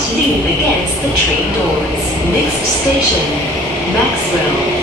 not lean against the train doors. Next station, Maxwell.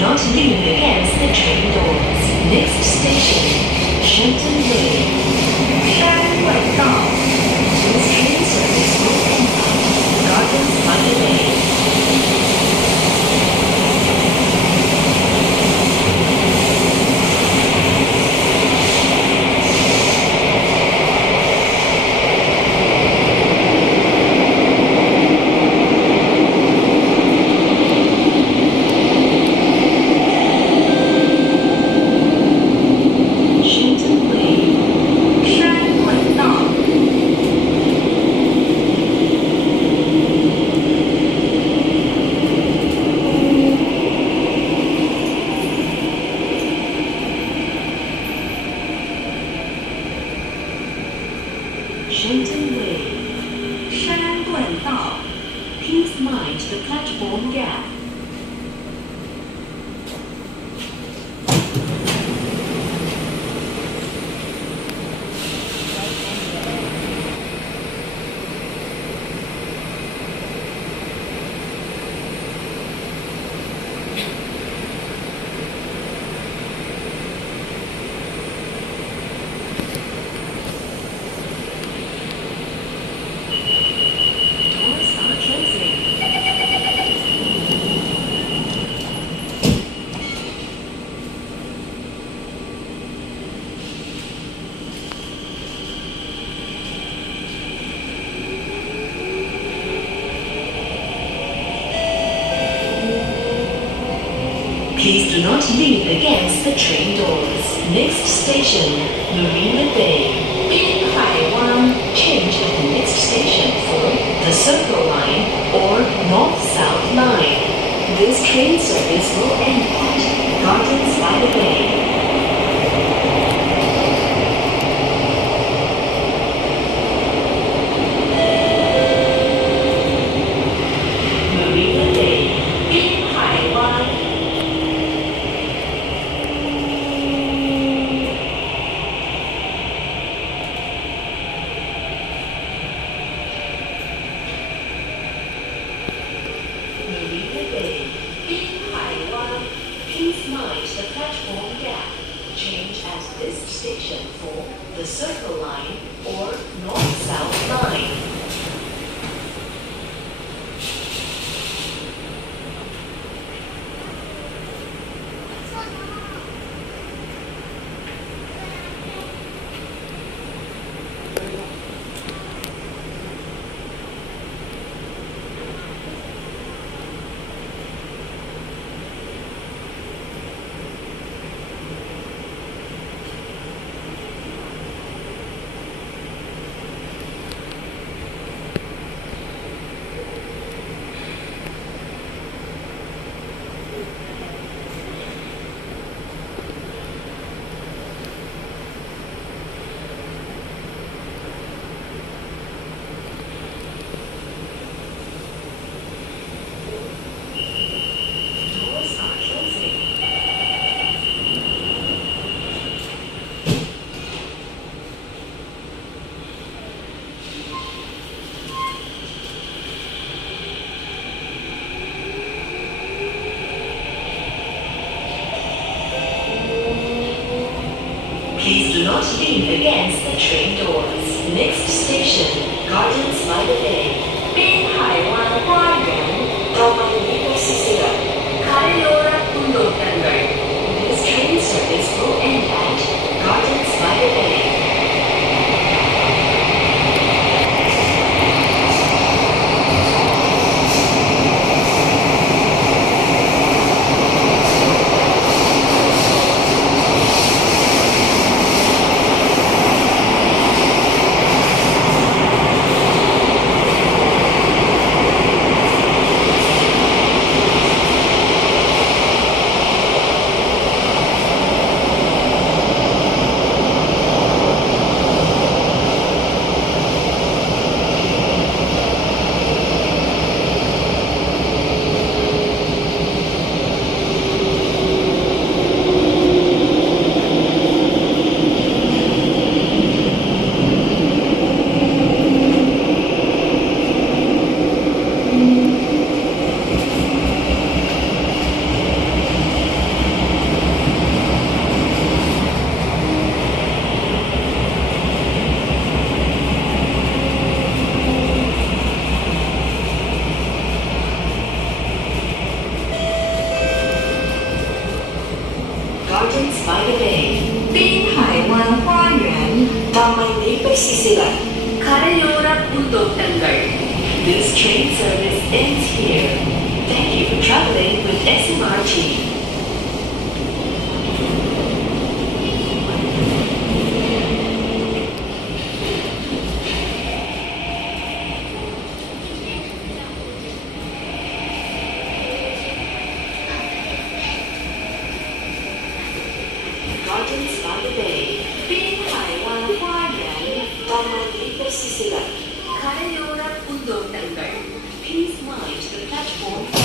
Not lean against the train doors. Next station, Shenton Way. 山外道 This train service will end at Gardens by the Bay. Shenton Way. 山段道 Please mind the platform gap. Please do not lean against the train doors. Next station, Marina Bay. 滨海湾 Change at the next station for the Circle Line or North-South Line. This train service will end at Gardens by the Bay. Marina Bay, 滨海湾 Please mind the platform gap. Change at this station for the Circle Line or North-South Line. train doors. Next station, Gardens by the Bay. 滨海湾花园. Kariora 운동장을. This train service will end at Gardens by the Bay. Gardens by the Bay. 滨海湾花园. Damay pagsisilan. Kariora 운동장을. This train service ends here. Thank you for traveling with SMRT. Gardens by the Bay. 滨海湾花园. Damay pagsisilan. Kariora 운동장을. Please mind the platform